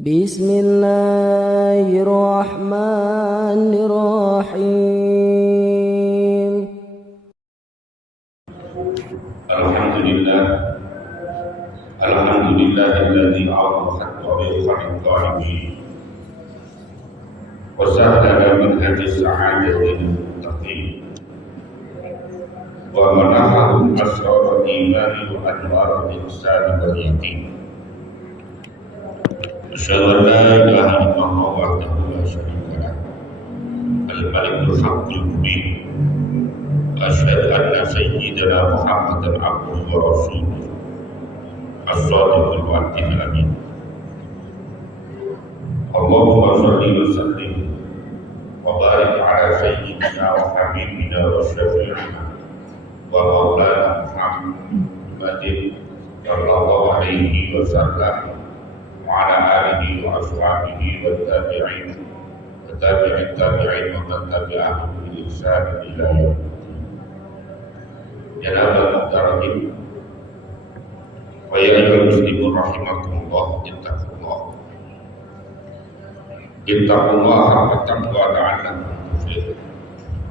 Bismillahirrahmanirrahim. Alhamdulillahilladzi awdahat tariqal qaimin wa sahhala minhajis sa'adatil muttaqin wa manahahum asrar imani wa anwar ihsan wal yaqin. Asyhadu an la ilaha illallah wahdahu la syarika lah al-malikul haqqul mubin wa asyhadu anna sayyidana Muhammadan abduhu wa rasuluh as-sadiqul wa'dil amin. Allahumma shalli wa sallim wa barik ala sayyidina wa habibina wa syafi'ina wa maulana Muhammadin sallallahu alaihi wa sallam wa ala alihi wa ashabihi wa tabi'in wa tabi'in wa man tabi'ahum bi ihsan ila yaumiddin. Janabal muhtaramin wa ya ayyuhal muslimun rahimakumullah, ittaqullah haqqa taqwa la'allakum tuflihun.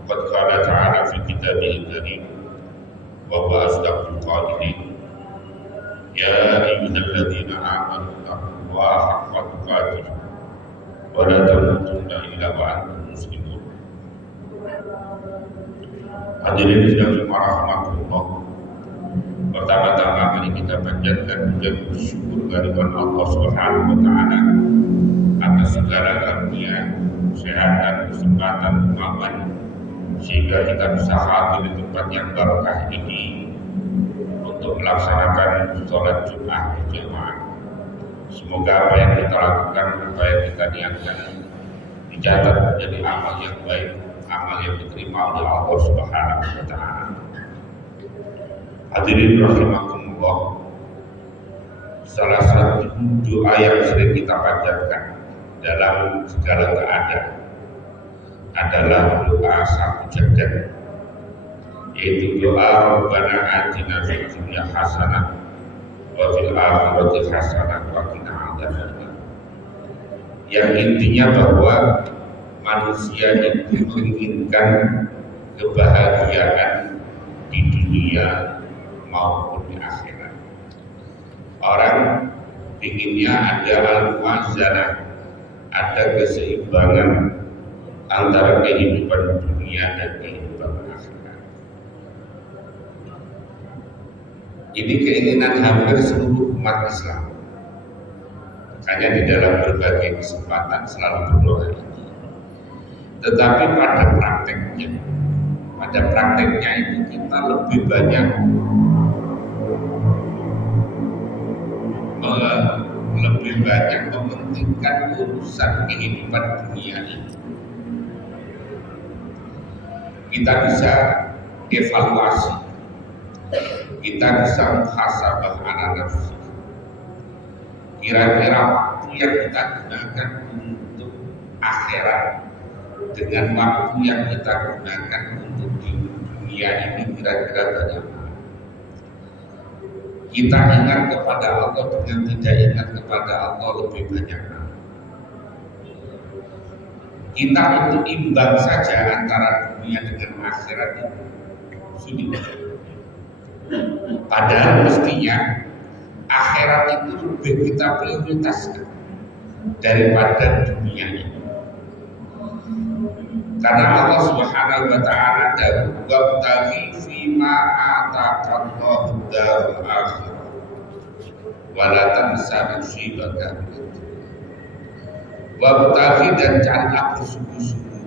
Qad qala ta'ala fi kitabihil karim wa huwa asdaqul qa'ilin, ya ayyuhalladzina amanu taqullaha haqqa tuqatih wa la tamutunna illa wa antum muslimun. Hadirin sekalian rahimakumullah, pertama-tama mari kita panjatkan puja syukur kehadirat Allah Subhanahu wa taala atas segala karunia, kesehatan, kesempatan, kemampuan sehingga kita bisa hadir di tempat yang barokah ini untuk melaksanakan sholat Jumat berjamaah. Semoga apa yang kita lakukan, apa yang kita niatkan dicatat menjadi amal yang baik, amal yang diterima oleh Allah Subhanahu wa taala. Hadirin rahimakumullah, salah satu doa yang sering kita panjatkan dalam segala keadaan adalah doa sapu jagat, yaitu doa Rabbana atina fid dunya hasanah wa fil akhirati hasanah wa qina adzabannar. Yang intinya bahwa manusia itu menginginkan kebahagiaan di dunia maupun di akhirat. Orang inginnya ada al-muwazanah, ada keseimbangan antara kehidupan dunia dan kehidupan akhirat. Ini keinginan hampir seluruh umat Islam. Makanya di dalam berbagai kesempatan selalu berdoa ini. Tetapi pada prakteknya itu kita lebih banyak mementingkan urusan kehidupan dunia ini. Kita bisa evaluasi, kita bisa muhasabah ala nafsi. Kira-kira waktu yang kita gunakan untuk akhirat dengan waktu yang kita gunakan untuk di dunia ini kira-kira banyak. Kita ingat kepada Allah dengan tidak ingat kepada Allah lebih banyak. Kita untuk imbang saja antara dunia dengan akhirat itu sulit. Padahal mestinya akhirat itu lebih kita prioritaskan daripada dunia ini. Karena Allah Subhanahu wa taala dan wabtaghi fima ataqallahu darul akhirah wa la tansa nasibaka. Wabtaghi, dan carilah bersungguh-sungguh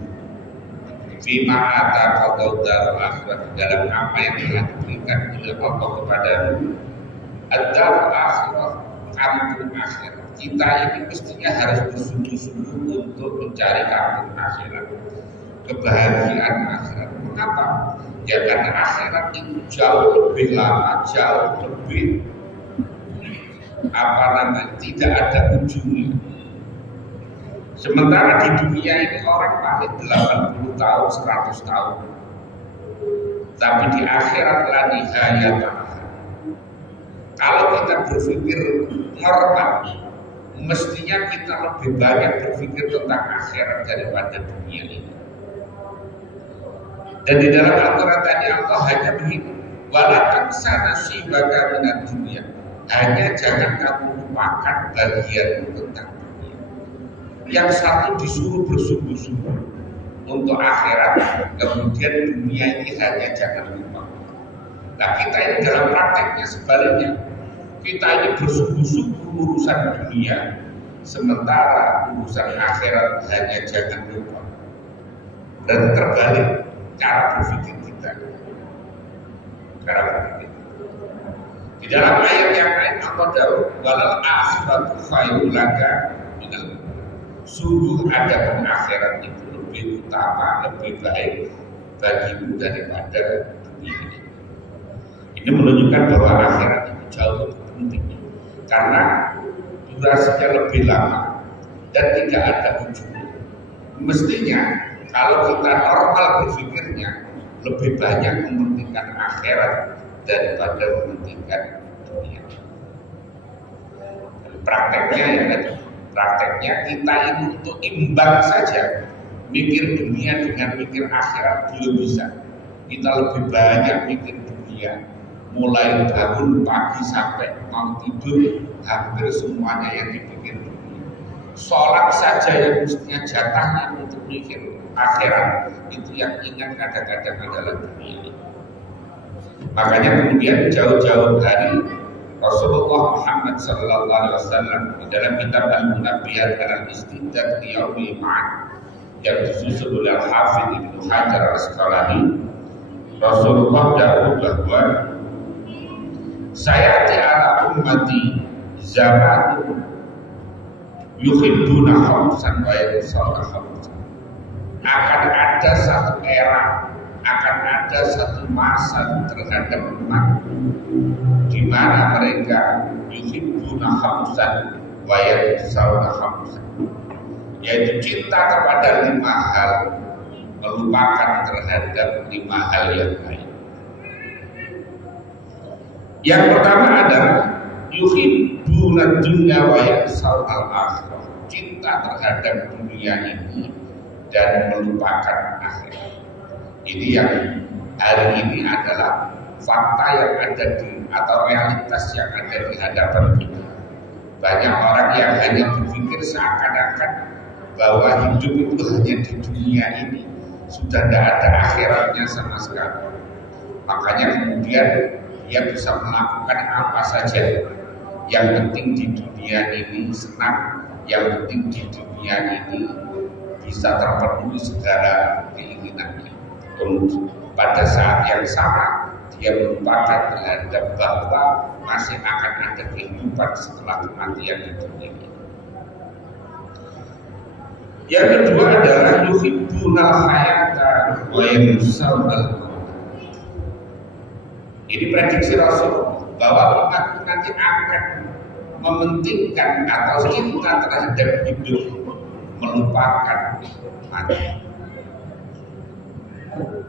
fima ataqallahu darul akhirah, dalam apa yang telah diberikan oleh Allah kepadamu. Ad-darul akhirah, kampung akhirat. Kita ini mestinya harus bersungguh-sungguh untuk mencari kampung akhirat, kebahagiaan akhirat. Mengapa? Ya karena akhirat itu jauh lebih lama, jauh lebih tidak ada ujungnya. Sementara di dunia ini orang paling 80 tahun, 100 tahun. Tapi di akhirat la nihayat. Kalau kita berpikir normal mestinya kita lebih banyak berpikir tentang akhirat daripada dunia ini. Dan di dalam Al-Quran tadi Allah hanya begini, walakan sana sibaka minat dunia, hanya jangan kamu lupakan bagianmu tentang dunia. Yang satu disuruh bersungguh-sungguh untuk akhirat, kemudian dunia ini hanya jangan lupa. Nah kita ini dalam prakteknya sebaliknya, kita ini bersungguh-sungguh urusan dunia, sementara urusan akhirat hanya jangan lupa. Dan terbalik cara berpikir kita. Cara berpikir. Di dalam ayat yang lain Allah dawuh, walal akhiratu khairul laka minal. Sungguh ada akhirat itu lebih utama, lebih baik bagimu daripada dunia ini. Ini menunjukkan bahwa akhirat itu jauh lebih penting karena durasinya lebih lama dan tidak ada ujungnya. Mestinya kalau kita normal berpikirnya lebih banyak mementingkan akhirat daripada mementingkan dunia. Prakteknya ya kan, prakteknya kita ini untuk imbang saja, mikir dunia dengan mikir akhirat belum bisa. Kita lebih banyak mikir dunia, mulai bangun pagi sampai mau tidur hampir semuanya yang dipikir dunia. Sholat saja yang mestinya jatahnya untuk mikir akhirat, itu yang ingat kadang-kadang adalah dunia. Makanya kemudian jauh-jauh hari Rasulullah Muhammad SAW di dalam kitab Al-Munabbiyat al-Istidad Yaumil Ma'ad yang disusun oleh Al-Hafidh Ibnu Hajar Al-Asqalani, Rasulullah dawuh bahwa sayati ala ummati zamanun yuhibbuna khamsan wa yansawna khamsan. Akan ada satu era, akan ada satu masa terhadap umat di mana mereka yuhibbuna khamsan wa yansawna khamsan, yaitu cinta kepada 5 hal, melupakan terhadap 5 hal yang lain. Yang pertama adalah yuhibbuna dunya wa yansawna al-akhirah, cinta terhadap dunia ini dan melupakan akhirat. Ini yang hari ini adalah fakta yang ada di atau realitas yang ada di hadapan kita. Banyak orang yang hanya berpikir seakan-akan bahwa hidup itu hanya di dunia ini, sudah tidak ada akhiratnya sama sekali. Makanya kemudian dia bisa melakukan apa saja. Yang penting di dunia ini senang, yang penting di dunia ini bisa terpenuhi segala keinginannya. Pada saat yang sama dia melupakan terhadap bahwa masih akan ada kehidupan setelah kematian di dunia ini. Yang kedua adalah yuhibbunal hayata wa yansawna. Ini prediksi Rasul bahwa umat nanti akan mementingkan atau cinta terhadap hidup, melupakan mati.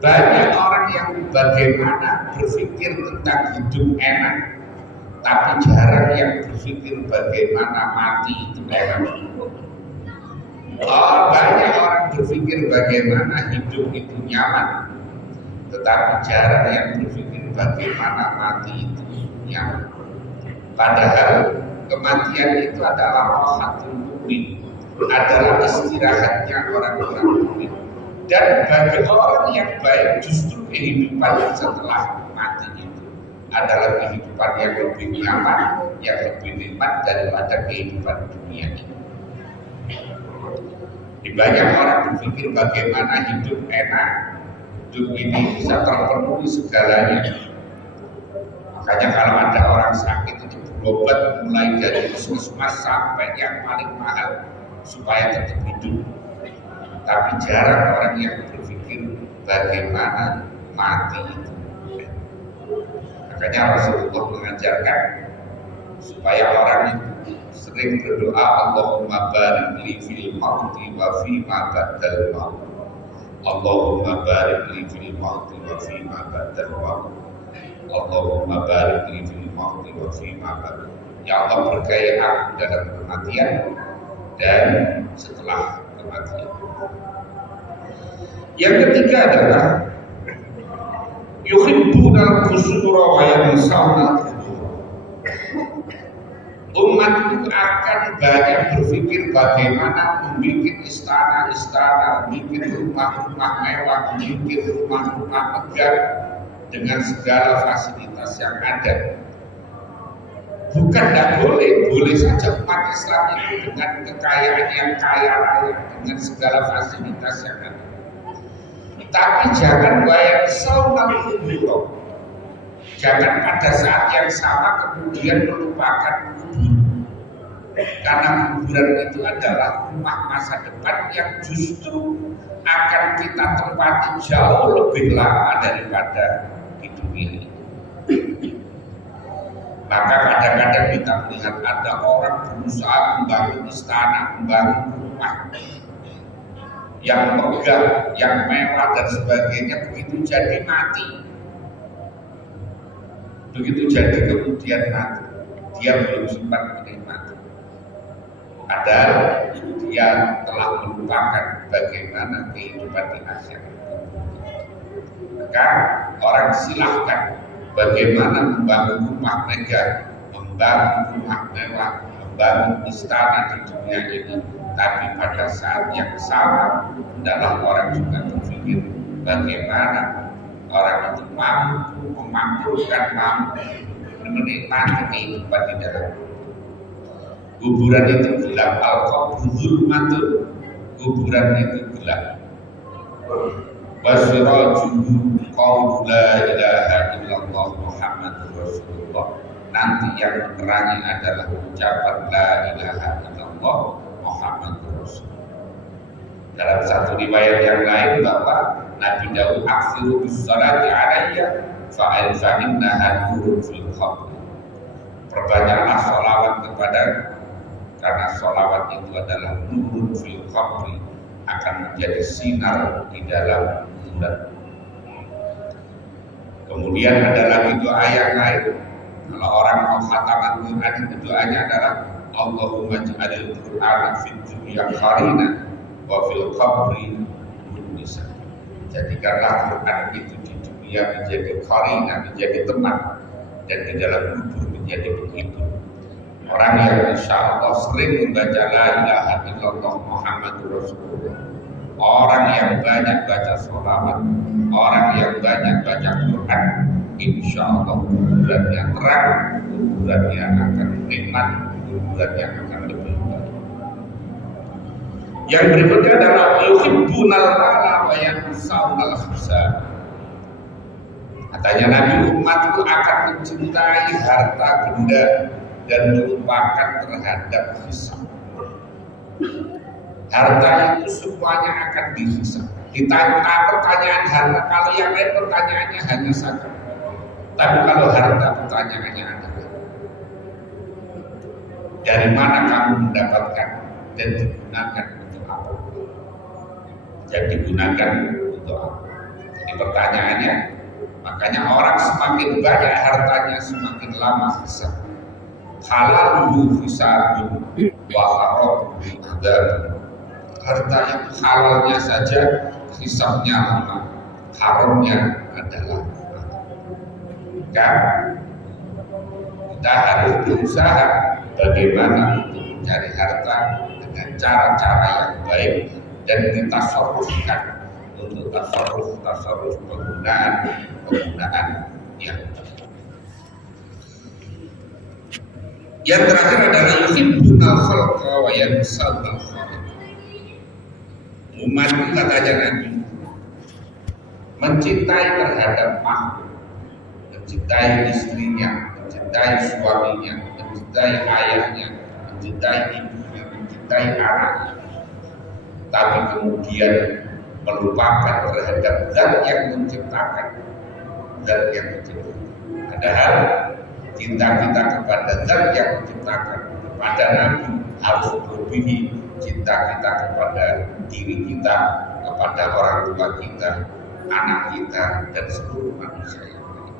Banyak orang yang bagaimana berpikir tentang hidup enak, tapi jarang yang berpikir bagaimana mati itu enak. Banyak orang berpikir bagaimana hidup itu nyaman, tetapi jarang yang berpikir bagaimana mati itu nyaman. Padahal kematian itu adalah rohatul mukmin, adalah istirahatnya orang-orang mukmin. Dan bagi orang yang baik justru kehidupan setelah mati itu adalah kehidupan yang lebih nyaman, yang lebih nikmat daripada kehidupan dunia ini. Di banyak orang berpikir bagaimana hidup enak, hidup ini bisa terpenuhi segalanya. Makanya kalau ada orang sakit itu berobat mulai dari puskesmas sampai yang paling mahal supaya tetap hidup. Tapi jarang orang yang berpikir bagaimana mati itu. Makanya Rasulullah mengajarkan supaya orang itu sering berdoa, Allahumma barik li fil mauti wa fi ma ba'dal maut. Allahumma barik li fil mauti wa fi ma ba'dal maut. Allahumma barik li fil mauti wa fi ma ba'dal maut. Ya Allah berkahi aku dalam kematian dan setelah kematian. Yang ketiga adalah yuhibbunal qusura wa yansawna al-qubur. Umatku akan banyak berpikir bagaimana membuat istana-istana, membuat rumah-rumah mewah, membuat rumah-rumah megah dengan segala fasilitas yang ada. Bukan tidak boleh, boleh saja umat Islam itu dengan kekayaan yang kaya raya, dengan segala fasilitas yang ada. Tapi jangan bayang saunal kubur. Jangan pada saat yang sama kemudian melupakan kubur. Karena kuburan itu adalah rumah masa depan yang justru akan kita tempati jauh lebih lama daripada di dunia ini. Maka kadang-kadang kita melihat ada orang berusaha membangun istana, membangun rumah yang megah, yang mewah dan sebagainya, begitu jadi mati. Begitu jadi kemudian mati, dia belum sempat menikmati. Padahal dia telah melupakan bagaimana kehidupan di akhirat. Maka orang silahkan bagaimana membangun rumah megah, membangun rumah mewah, membangun istana di dunia ini. Tapi pada saat yang sama, adalah orang juga berpikir bagaimana orang itu mampu memakmurkan, mampu menikmati kehidupan di dalam kuburan itu gelap. Al-qabru matur, kuburan itu gelap. Wasirajuhu qaulu la ilaha illallah Muhammadur Rasulullah. Nanti yang menerangi adalah ucapan la ilaha illallah Muhammadur Rasulullah. Dalam satu riwayat yang lain bahwa Nabi Daud aksiru bis-salati alayya fa'innaha nurun fil qabr. Perbanyaklah sholawat kepada, karena sholawat itu adalah nurun fil qabr, akan menjadi sinar di dalam bulan. Kemudian ada lagi doa yang lain. Kalau orang mau khataman Quran, itu doanya adalah Allahumma ja'alil Qur'ana fid dunya qarina wa fil qabri munisa. Jadikanlah Quran itu di dunia menjadi qarina, menjadi teman, dan di dalam kubur menjadi penghibur. Orang yang insya Allah sering membaca la ilaha illallah Muhammadur Rasulullah, orang yang banyak baca sholawat, orang yang banyak baca Quran, insya Allah kuburan yang terang, kuburan yang akan nikmat, kuburan yang akan lebih baik. Yang berikutnya adalah yuhibbunal mala wa yansawna al-hisab. Katanya Nabi, umatku akan mencintai harta benda dan melupakan terhadap hisab. Harta itu semuanya akan dihisab. Ditanya pertanyaan harta, kalau yang lain pertanyaannya hanya zakat. Tapi kalau harta pertanyaannya adalah dari mana kamu mendapatkan dan digunakan untuk apa? Yang digunakan untuk apa? Jadi pertanyaannya, makanya orang semakin banyak hartanya semakin lama hisab. Halaluhu hisabun wa haramuhu adzab. Harta yang halalnya saja hisabnya lama, haramnya adalah lama. Maka kita harus berusaha bagaimana untuk mencari harta dengan cara-cara yang baik dan ditasarrufkan untuk tasarruf penggunaan yang baik. Yang terakhir adalah yuhibbunal khalqa wa yansawna al-khaliq. Umat itu katanya Nabi mencintai terhadap makhluk, mencintai istrinya, mencintai suaminya, mencintai ayahnya, mencintai ibunya, mencintai anaknya, tapi kemudian melupakan terhadap zat yang menciptakan, Padahal cinta kita kepada zat yang menciptakan, kepada Nabi harus melebihi cinta kita kepada diri kita, kepada orang tua kita, anak kita, dan seluruh manusia yang lain.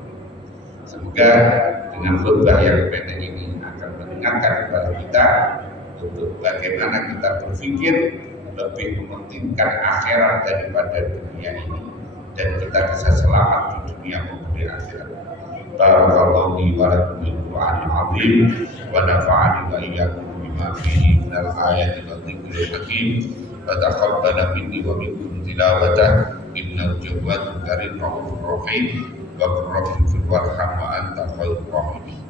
Semoga dengan khutbah yang pendek ini akan mengingatkan mengingatkan kepada kita untuk bagaimana kita berpikir lebih mementingkan akhirat daripada dunia ini, dan kita bisa selamat di dunia maupun di akhirat. Barakallahu li wa lakum bil Qur'anil azim wa nafa'ani wa iyyakum bima fihi minal ayati wal dzikril hakim wa taqabbala minni wa minkum tilawatah innahu jawwadun karim rahmanur rahim wa rabbil warham wa anta khairur rahimin.